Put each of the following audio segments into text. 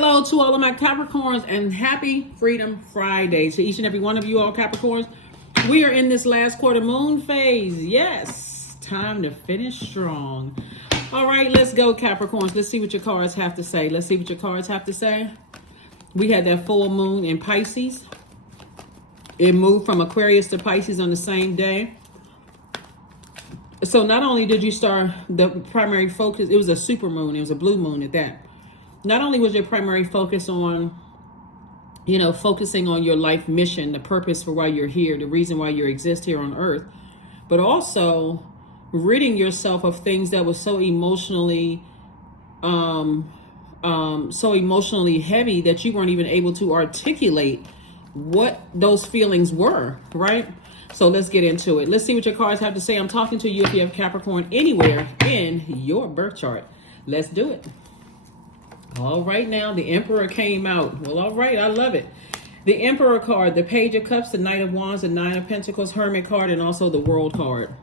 Hello to all of my Capricorns and happy Freedom Friday to each and every one of you all Capricorns. We are in this last quarter moon phase. Yes, time to finish strong. All right, let's go Capricorns. Let's see what your cards have to say. Let's see what your cards have to say. We had that full moon in Pisces. It moved from Aquarius to Pisces on the same day. So not only did you start the primary focus, it was a super moon. It was a blue moon at that. Not only was your primary focus on, focusing on your life mission, the purpose for why you're here, the reason why you exist here on earth, but also ridding yourself of things that was so emotionally heavy that you weren't even able to articulate what those feelings were, right? So let's get into it. Let's see what your cards have to say. I'm talking to you if you have Capricorn anywhere in your birth chart. Let's do it. All right, now the Emperor came out. Well, all right, I love it. The Emperor card, the Page of Cups, the Knight of Wands, the Nine of Pentacles, Hermit card, and also the World card.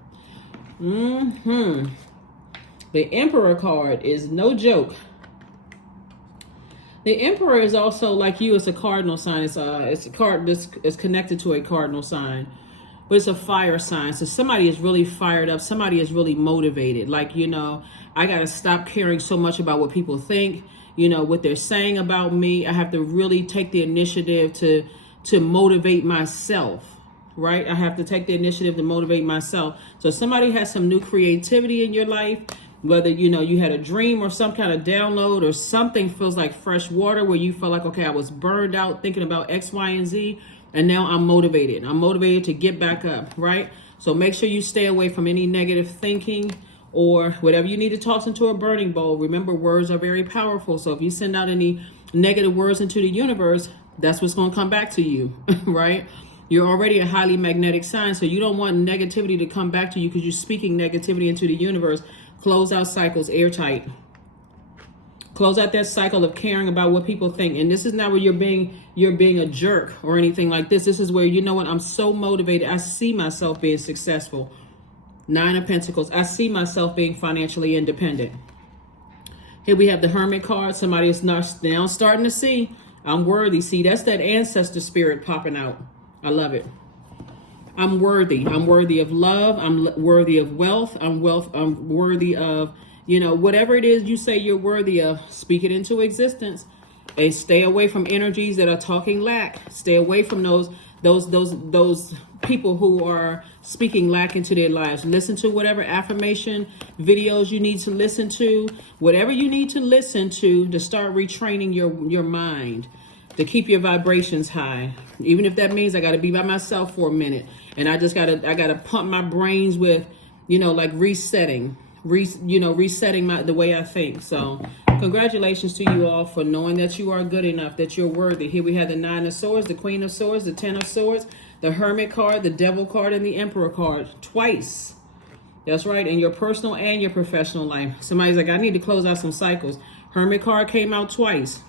The Emperor card is no joke. The Emperor is also, like you, it's a cardinal sign. It's a card that's is connected to a cardinal sign, but it's a fire sign. So somebody is really fired up. Somebody is really motivated. Like, I got to stop caring so much about what people think, what they're saying about me. I have to really take the initiative to motivate myself, right? I have to take the initiative to motivate myself. So somebody has some new creativity in your life, whether, you had a dream or some kind of download or something feels like fresh water where you felt like, okay, I was burned out thinking about X, Y, and Z. And now I'm motivated. I'm motivated to get back up, right? So make sure you stay away from any negative thinking or whatever you need to toss into a burning bowl. Remember, words are very powerful. So if you send out any negative words into the universe, that's what's going to come back to you, right? You're already a highly magnetic sign, so you don't want negativity to come back to you because you're speaking negativity into the universe. Close out cycles airtight. Close out that cycle of caring about what people think. And this is not where you're being a jerk or anything like this. This is where, I'm so motivated. I see myself being successful. Nine of Pentacles. I see myself being financially independent. Here we have the Hermit card. Somebody is now starting to see I'm worthy. See, that's that ancestor spirit popping out. I love it. I'm worthy. I'm worthy of love. I'm worthy of wealth. I'm worthy of, whatever it is you say you're worthy of, speak it into existence. And stay away from energies that are talking lack. Stay away from those people who are speaking lack into their lives. Listen to whatever affirmation videos you need to listen to, whatever you need to listen to start retraining your mind, to keep your vibrations high. Even if that means I got to be by myself for a minute and I gotta pump my brains with, like resetting the way I think. So congratulations to you all for knowing that you are good enough, that you're worthy. Here we have the Nine of Swords, the Queen of Swords, the Ten of Swords, the Hermit card, the Devil card, and the Emperor card twice. That's right, in your personal and your professional life. Somebody's like, I need to close out some cycles. Hermit card came out twice.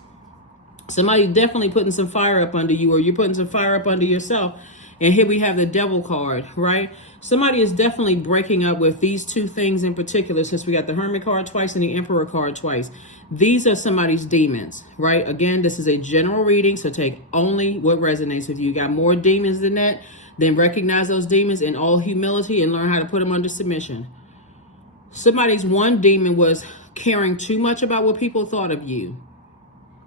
Somebody definitely putting some fire up under you, or you're putting some fire up under yourself. And here we have the Devil card, right? Somebody is definitely breaking up with these two things in particular, since we got the Hermit card twice and the Emperor card twice. These are somebody's demons, right? Again, this is a general reading, so take only what resonates with you. You got more demons than that, then recognize those demons in all humility and learn how to put them under submission. Somebody's one demon was caring too much about what people thought of you.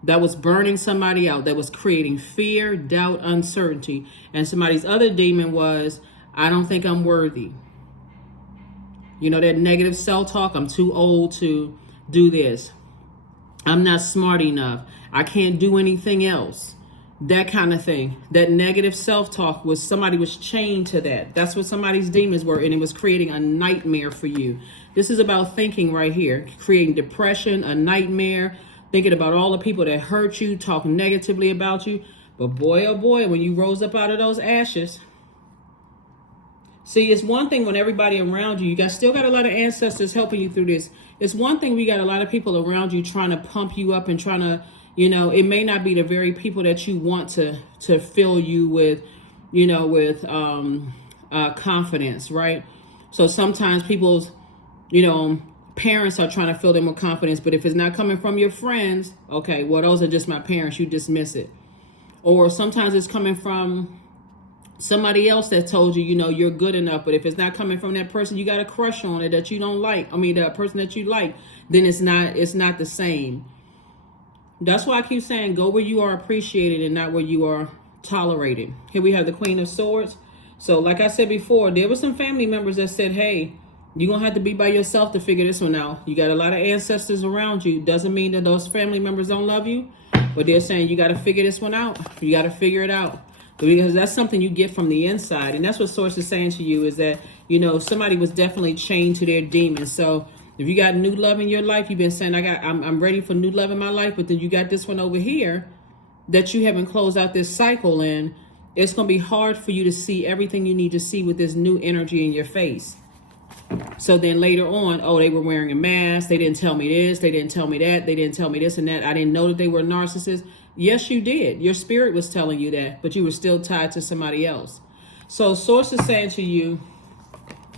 That was burning somebody out. That was creating fear, doubt, uncertainty. And somebody's other demon was, I don't think I'm worthy. That negative self-talk. I'm too old to do this. I'm not smart enough. I can't do anything else. That kind of thing. That negative self-talk was, somebody was chained to that. That's what somebody's demons were. And it was creating a nightmare for you. This is about thinking right here. Creating depression, a nightmare. Thinking about all the people that hurt you, talking negatively about you. But boy, oh boy, when you rose up out of those ashes. See, it's one thing when everybody around you still got a lot of ancestors helping you through this. It's one thing we got a lot of people around you trying to pump you up and trying to, it may not be the very people that you want to fill you with, confidence, right? So sometimes people's, parents are trying to fill them with confidence. But if it's not coming from your friends, okay, well, those are just my parents. You dismiss it. Or sometimes it's coming from somebody else that told you, you know, you're good enough. But if it's not coming from that person you got a crush on it that you don't like, I mean, the person that you like, then it's not the same. That's why I keep saying go where you are appreciated and not where you are tolerated. Here we have the Queen of Swords. So like I said before, there were some family members that said, hey, you're going to have to be by yourself to figure this one out. You got a lot of ancestors around you. Doesn't mean that those family members don't love you, but they're saying you got to figure this one out. You got to figure it out. Because that's something you get from the inside. And that's what Source is saying to you is that, you know, somebody was definitely chained to their demons. So if you got new love in your life, you've been saying, I'm ready for new love in my life. But then you got this one over here that you haven't closed out this cycle in. It's going to be hard for you to see everything you need to see with this new energy in your face. So then later on, oh, they were wearing a mask. They didn't tell me this. They didn't tell me that. They didn't tell me this and that. I didn't know that they were narcissists. Yes, you did. Your spirit was telling you that, but you were still tied to somebody else. So Source is saying to you,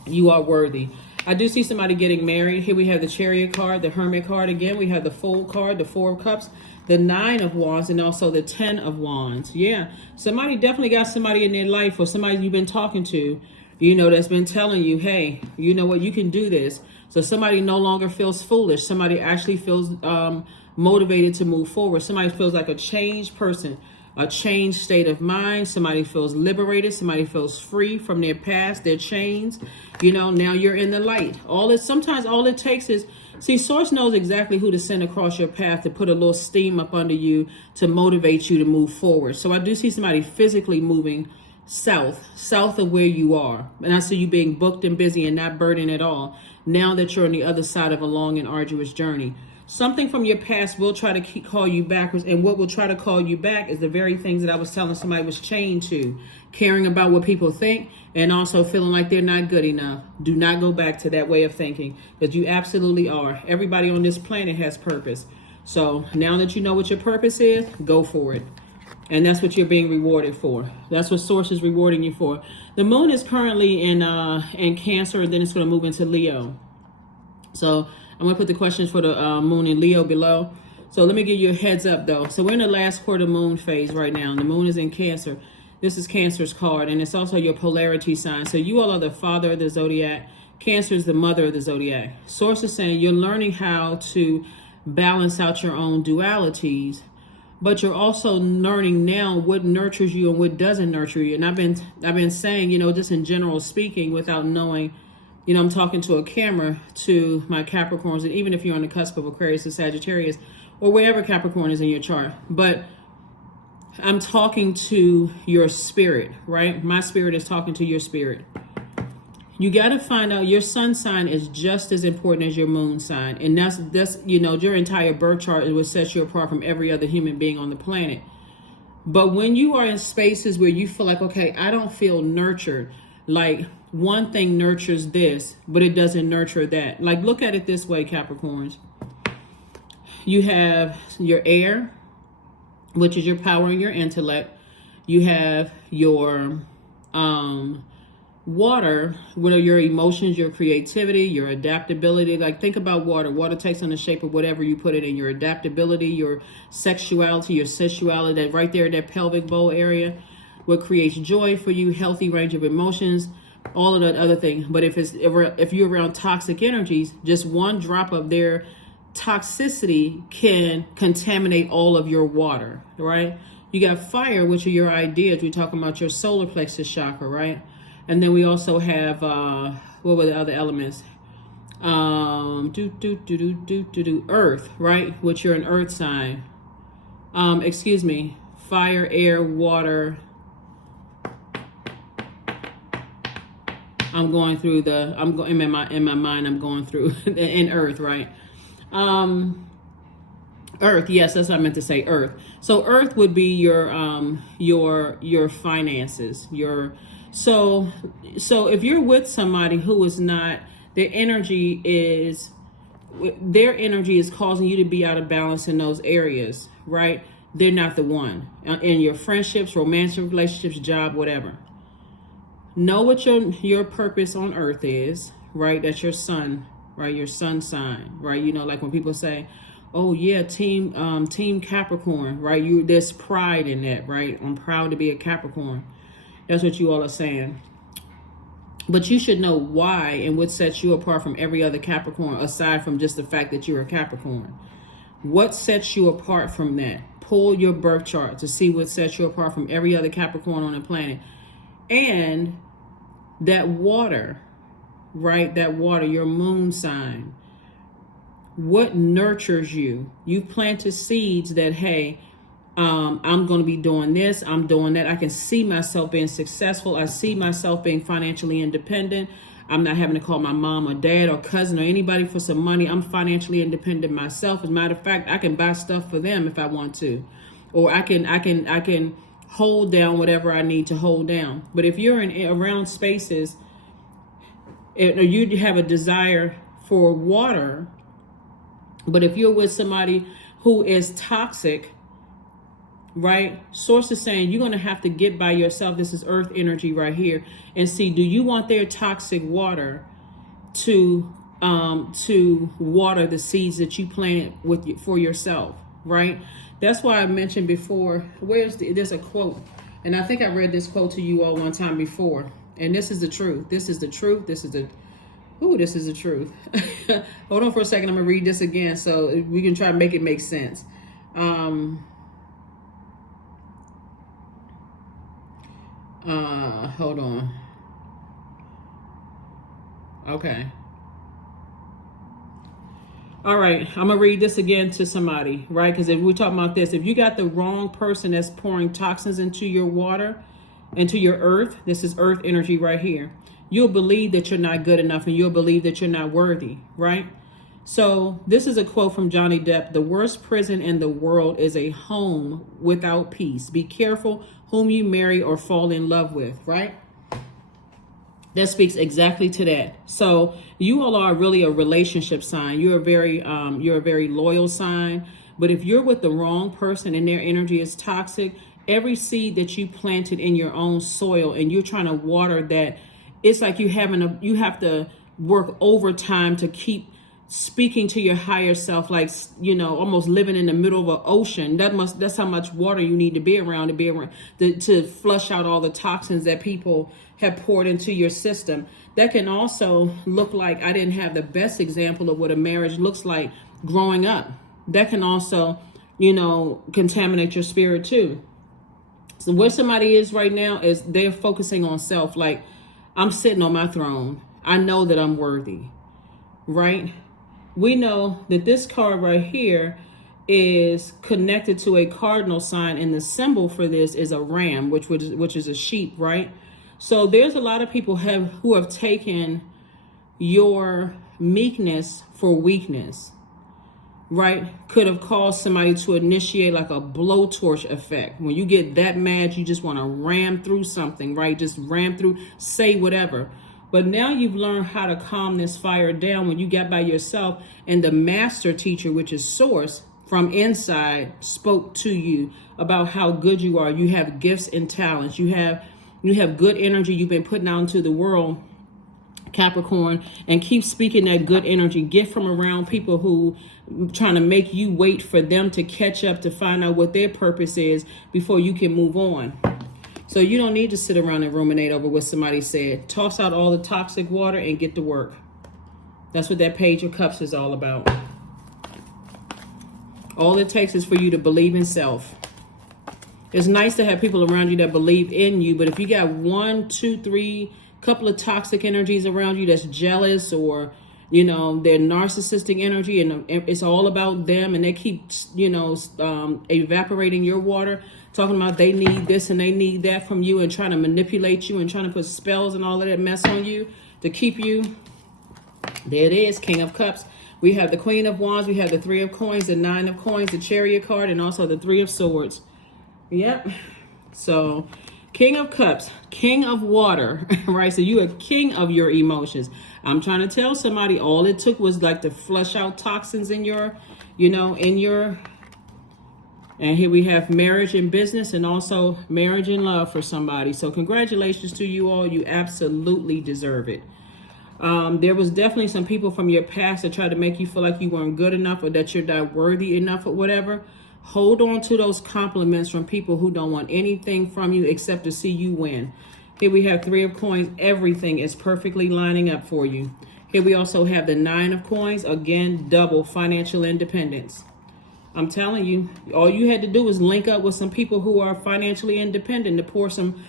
you are worthy. I do see somebody getting married. Here we have the Chariot card, the Hermit card again. We have the Fool card, the Four of Cups, the Nine of Wands, and also the Ten of Wands. Yeah, somebody definitely got somebody in their life or somebody you've been talking to, you know, that's been telling you, hey, you know what, you can do this. So somebody no longer feels foolish. Somebody actually feels motivated to move forward. Somebody feels like a changed person, a changed state of mind. Somebody feels liberated. Somebody feels free from their past, their chains. You know, now you're in the light. Sometimes all it takes is, see, Source knows exactly who to send across your path to put a little steam up under you to motivate you to move forward. So I do see somebody physically moving south of where you are. And I see you being booked and busy and not burdened at all now that you're on the other side of a long and arduous journey. Something from your past will try to call you backwards, and what will try to call you back is the very things that I was telling somebody was chained to, caring about what people think and also feeling like they're not good enough. Do not go back to that way of thinking, because you absolutely are. Everybody on this planet has purpose. So now that you know what your purpose is, go for it. And that's what you're being rewarded for. That's what Source is rewarding you for. The moon is currently in Cancer, and then it's going to move into Leo. So I'm going to put the questions for the moon in Leo below. So let me give you a heads up, though. So we're in the last quarter moon phase right now. The moon is in Cancer. This is Cancer's card, and it's also your polarity sign. So you all are the father of the Zodiac. Cancer is the mother of the Zodiac. Source is saying you're learning how to balance out your own dualities, but you're also learning now what nurtures you and what doesn't nurture you. And I've been saying, you know, just in general speaking, without knowing, you know, I'm talking to a camera to my Capricorns, and even if you're on the cusp of Aquarius or Sagittarius or wherever Capricorn is in your chart, but I'm talking to your spirit, right? My spirit is talking to your spirit. You got to find out your sun sign is just as important as your moon sign. And that's, you know, your entire birth chart is what sets you apart from every other human being on the planet. But when you are in spaces where you feel like, okay, I don't feel nurtured, like one thing nurtures this, but it doesn't nurture that. Like, look at it this way, Capricorns. You have your air, which is your power and your intellect. You have your water, what are your emotions, your creativity, your adaptability. Like, think about water. Water takes on the shape of whatever you put it in. Your adaptability, your sexuality, your sensuality, that right there, that pelvic bowl area, what creates joy for you, healthy range of emotions, all of that other thing. But if you're around toxic energies, just one drop of their toxicity can contaminate all of your water, right? You got fire, which are your ideas. We're talking about your solar plexus chakra, right? And then we also have, what were the other elements? Earth, right? Which you're an earth sign. Fire, air, water. I'm going through in my mind, I'm going through in earth, right? Earth, yes, that's what I meant to say, earth. So earth would be your finances, so if you're with somebody who is not, their energy is causing you to be out of balance in those areas, right? They're not the one. In your friendships, romantic relationships, job, whatever. Know what your purpose on earth is, right? That's your sun, right? Your sun sign, right? You know, like when people say, oh yeah, team Capricorn, right? There's pride in that, right? I'm proud to be a Capricorn. That's what you all are saying. But you should know why and what sets you apart from every other Capricorn, aside from just the fact that you're a Capricorn. What sets you apart from that? Pull your birth chart to see what sets you apart from every other Capricorn on the planet. And that water, right? That water, your moon sign. What nurtures you? You've planted seeds that, hey, I'm going to be doing this. I'm doing that. I can see myself being successful. I see myself being financially independent. I'm not having to call my mom or dad or cousin or anybody for some money. I'm financially independent myself. As a matter of fact, I can buy stuff for them if I want to, or I can hold down whatever I need to hold down. But if you're around spaces, or you have a desire for water, but if you're with somebody who is toxic, right? Source is saying you're going to have to get by yourself. This is earth energy right here. And see, do you want their toxic water to water the seeds that you plant for yourself, right? That's why I mentioned before, there's a quote, and I think I read this quote to you all one time before, and this is the truth. This is the truth. This is the truth. Hold on for a second. I'm going to read this again so we can try to make it make sense. Hold on. Okay. All right, I'm gonna read this again to somebody, right? Because if we're talking about this, if you got the wrong person that's pouring toxins into your water, into your earth, this is earth energy right here, you'll believe that you're not good enough and you'll believe that you're not worthy, right? So this is a quote from Johnny Depp. The worst prison in the world is a home without peace. Be careful whom you marry or fall in love with, right? That speaks exactly to that. So you all are really a relationship sign. You're a very loyal sign. But if you're with the wrong person and their energy is toxic, every seed that you planted in your own soil and you're trying to water that, it's like you have to work overtime to keep speaking to your higher self, like, you know, almost living in the middle of an ocean. That's how much water you need to be around to flush out all the toxins that people have poured into your system. That can also look like, I didn't have the best example of what a marriage looks like growing up. That can also, you know, contaminate your spirit too. So where somebody is right now is they're focusing on self. Like, I'm sitting on my throne. I know that I'm worthy, right? We know that this card right here is connected to a cardinal sign, and the symbol for this is a ram, which is a sheep, right? So there's a lot of people who have taken your meekness for weakness, right? Could have caused somebody to initiate like a blowtorch effect. When you get that mad, you just want to ram through something, right? Just ram through, say whatever. But now you've learned how to calm this fire down when you get by yourself, and the master teacher, which is Source, from inside spoke to you about how good you are. You have gifts and talents. You have good energy you've been putting out into the world, Capricorn, and keep speaking that good energy. Get from around people who trying to make you wait for them to catch up to find out what their purpose is before you can move on. So you don't need to sit around and ruminate over what somebody said. Toss out all the toxic water and get to work. That's what that Page of Cups is all about. All it takes is for you to believe in self. It's nice to have people around you that believe in you, but if you got 1, 2, 3, couple of toxic energies around you that's jealous, or, you know, they're narcissistic energy and it's all about them, and they keep, you know, evaporating your water, talking about they need this and they need that from you, and trying to manipulate you and trying to put spells and all of that mess on you to keep you. There it is, King of Cups. We have the Queen of Wands, we have the Three of Coins, the Nine of Coins, the Chariot card, and also the Three of Swords. Yep. So King of Cups, King of Water, right? So you're a king of your emotions. I'm trying to tell somebody all it took was like to flush out toxins in your, you know, and here we have marriage and business, and also marriage and love for somebody. So congratulations to you all. You absolutely deserve it. There was definitely some people from your past that tried to make you feel like you weren't good enough or that you're not worthy enough or whatever. Hold on to those compliments from people who don't want anything from you except to see you win. Here we have 3 of coins. Everything is perfectly lining up for you. Here we also have the 9 of coins. Again, double financial independence. I'm telling you, all you had to do was link up with some people who are financially independent to pour some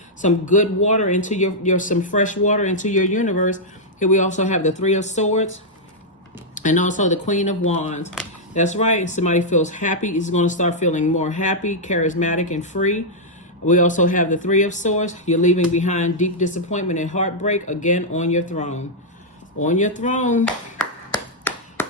good water into your some fresh water into your universe. Here we also have the 3 of swords and also the Queen of Wands. That's right. Somebody feels happy is going to start feeling more happy, charismatic, and free. We also have the 3 of swords. You're leaving behind deep disappointment and heartbreak, again, on your throne. On your throne.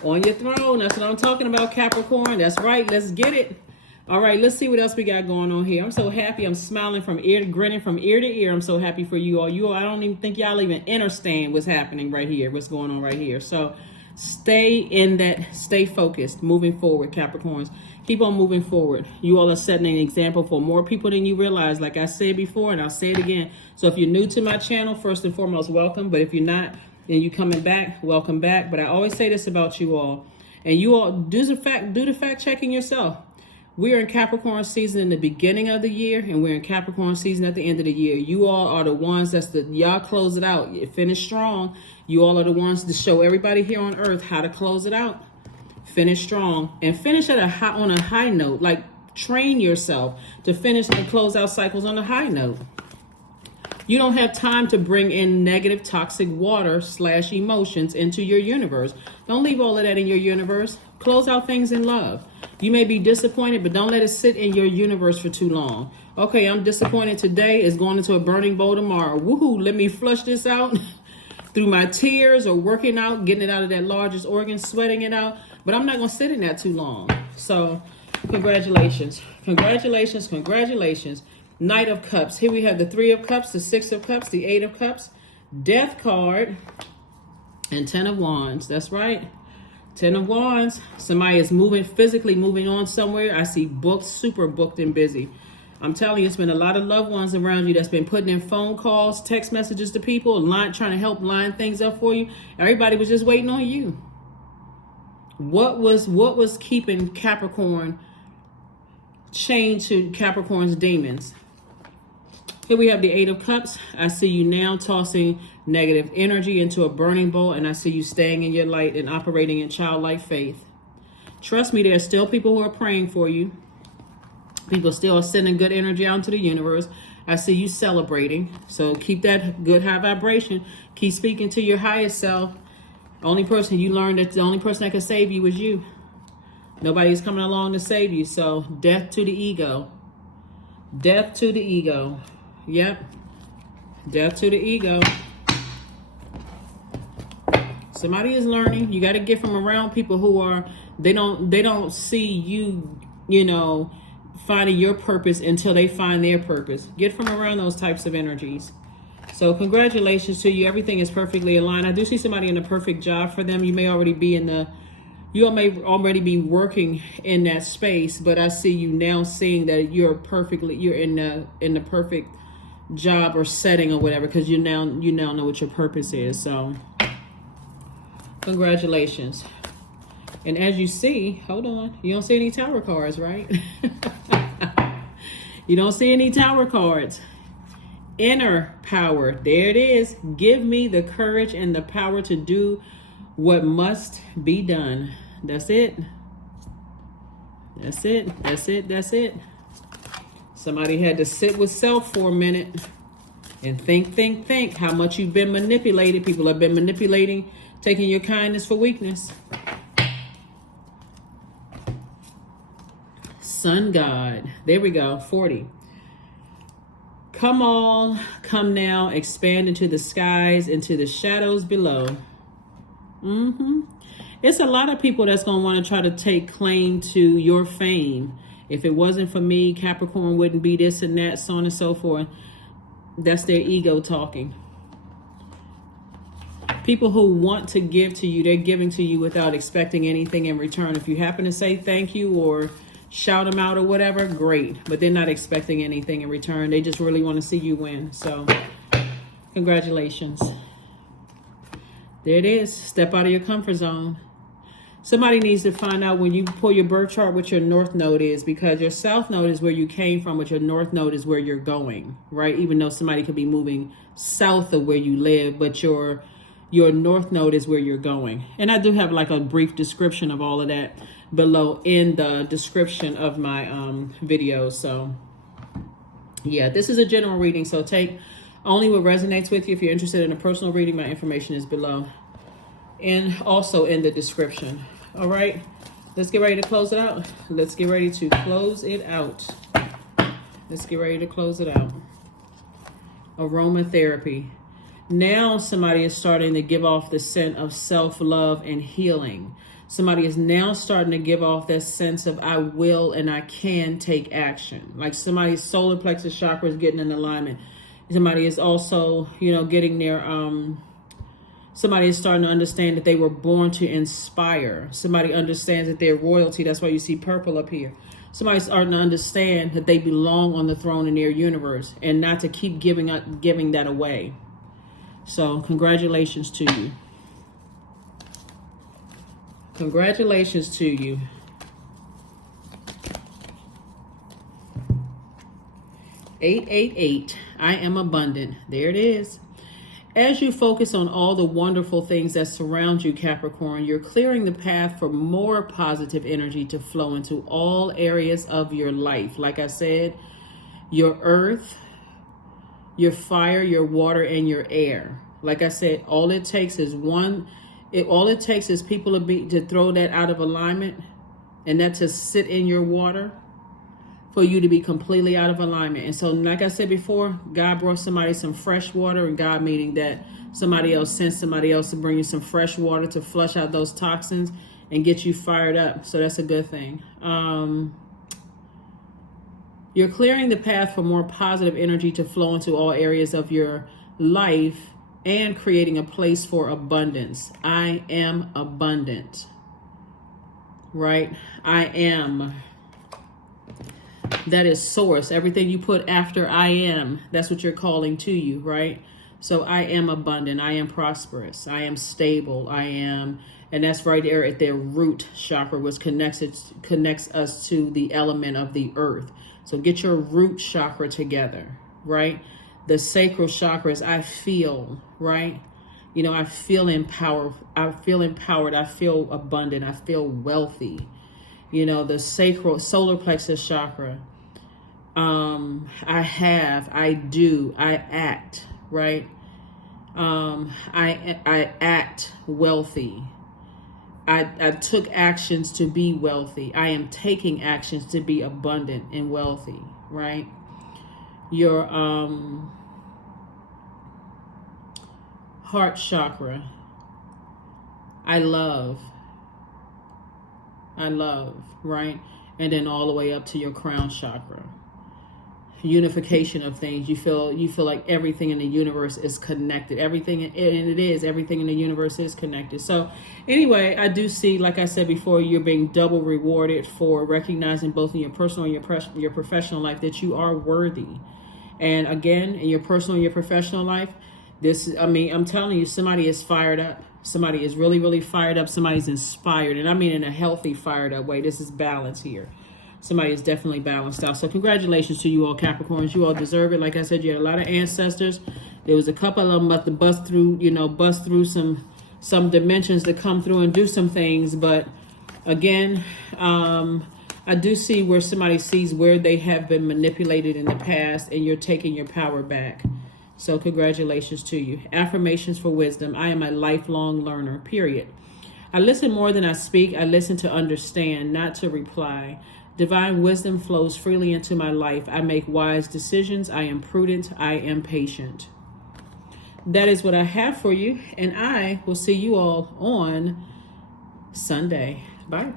On your throne. That's what I'm talking about, Capricorn. That's right. Let's get it. All right, let's see what else we got going on here. I'm so happy. I'm smiling from ear to grinning from ear to ear. I'm so happy for you all. I don't even think y'all even understand what's happening right here, what's going on right here. So stay in that, stay focused, moving forward, Capricorns. Keep on moving forward. You all are setting an example for more people than you realize, like I said before, and I'll say it again. So if you're new to my channel, first and foremost, welcome. But if you're not, and you coming back, welcome back. But I always say this about you all, and you all do the fact checking yourself. We're in Capricorn season in the beginning of the year, and we're in Capricorn season at the end of the year. You all are the ones y'all close it out. You finish strong. You all are the ones to show everybody here on earth how to close it out. Finish strong and finish on a high note. Like, train yourself to finish and close out cycles on a high note. You don't have time to bring in negative, toxic water / emotions into your universe. Don't leave all of that in your universe. Close out things in love. You may be disappointed, but don't let it sit in your universe for too long. Okay, I'm disappointed today. It's going into a burning bowl tomorrow. Woohoo, let me flush this out through my tears or working out, getting it out of that largest organ, sweating it out. But I'm not going to sit in that too long. So congratulations. Congratulations. Congratulations. Knight of Cups. Here we have the 3 of Cups, the 6 of Cups, the 8 of Cups, Death card, and 10 of Wands. That's right. 10 of Wands. Somebody is physically moving on somewhere. I see booked, super booked and busy. I'm telling you, it's been a lot of loved ones around you that's been putting in phone calls, text messages to people, trying to help line things up for you. Everybody was just waiting on you. What was keeping Capricorn chained to Capricorn's demons? Here we have the 8 of Cups. I see you now tossing negative energy into a burning bowl, and I see you staying in your light and operating in childlike faith. Trust me, there are still people who are praying for you. People still are sending good energy out into the universe. I see you celebrating. So keep that good high vibration. Keep speaking to your highest self. Only person you learned that the only person that can save you is you. Nobody's coming along to save you. So death to the ego. Death to the ego. Yep. Death to the ego. Somebody is learning. You got to get from around people who are, they don't see you, finding your purpose until they find their purpose. Get from around those types of energies. So congratulations to you. Everything is perfectly aligned. I do see somebody in a perfect job for them. You may already be you may already be working in that space, but I see you now seeing that you're in the perfect job or setting or whatever, because you now know what your purpose is. So congratulations. And as you see, hold on, you don't see any tower cards, right? You don't see any tower cards. Inner power, there it is. Give me the courage and the power to do what must be done. That's it. That's it. That's it. That's it. Somebody had to sit with self for a minute and think how much you've been manipulated. People have been manipulating, taking your kindness for weakness. Sun God. There we go. 40. Come all, come now, expand into the skies, into the shadows below. It's a lot of people that's going to want to try to take claim to your fame. If it wasn't for me, Capricorn wouldn't be this and that, so on and so forth. That's their ego talking. People who want to give to you, they're giving to you without expecting anything in return. If you happen to say thank you or shout them out or whatever, great. But they're not expecting anything in return. They just really want to see you win. So congratulations. There it is. Step out of your comfort zone. Somebody needs to find out when you pull your birth chart what your north node is, because your south node is where you came from, but your north node is where you're going, right? Even though somebody could be moving south of where you live, but your north node is where you're going. And I do have like a brief description of all of that below in the description of my video. So yeah, this is a general reading, so take only what resonates with you. If you're interested in a personal reading, my information is below and also in the description. All right, let's get ready to close it out. Let's get ready to close it out. Let's get ready to close it out. Aromatherapy. Now somebody is starting to give off the scent of self-love and healing. Somebody is now starting to give off that sense of I will and I can take action. Like somebody's solar plexus chakra is getting in alignment. Somebody is also, getting their somebody is starting to understand that they were born to inspire. Somebody understands that they're royalty. That's why you see purple up here. Somebody's starting to understand that they belong on the throne in their universe and not to keep giving that away. So congratulations to you. Congratulations to you. $888. I am abundant. There it is. As you focus on all the wonderful things that surround you, Capricorn, you're clearing the path for more positive energy to flow into all areas of your life. Like I said, your earth, your fire, your water, and your air. Like I said, all it takes is people to throw that out of alignment, and that to sit in your water for you to be completely out of alignment. And so, like I said before, God brought somebody some fresh water, and God meaning that somebody else sent somebody else to bring you some fresh water to flush out those toxins and get you fired up. So that's a good thing. You're clearing the path for more positive energy to flow into all areas of your life and creating a place for abundance. I am abundant, right? I am. That is source. Everything you put after I am, that's what you're calling to you, right? So I am abundant. I am prosperous. I am stable. I am, and that's right there at their root chakra, which connects us to the element of the earth. So get your root chakra together, right? The sacral chakra is I feel, right? I feel empowered. I feel abundant. I feel wealthy. The sacral solar plexus chakra. I do, I act, right? I act wealthy. I took actions to be wealthy. I am taking actions to be abundant and wealthy, right? Your heart chakra. I love, right? And then all the way up to your crown chakra. Unification of things. You feel like everything in the universe is connected. Everything in the universe is connected. So anyway, I do see, like I said before, you're being double rewarded for recognizing both in your personal and your professional life that you are worthy. And again, in your personal and your professional life, I'm telling you, somebody is fired up. Somebody is really, really fired up. Somebody's inspired. And I mean in a healthy, fired up way. This is balance here. Somebody is definitely balanced out. So congratulations to you all, Capricorns. You all deserve it. Like I said, you had a lot of ancestors. There was a couple of them about to bust through some dimensions to come through and do some things. But again, I do see where somebody sees where they have been manipulated in the past, and you're taking your power back. So congratulations to you. Affirmations for wisdom. I am a lifelong learner, period. I listen more than I speak. I listen to understand, not to reply. Divine wisdom flows freely into my life. I make wise decisions. I am prudent. I am patient. That is what I have for you. And I will see you all on Sunday. Bye.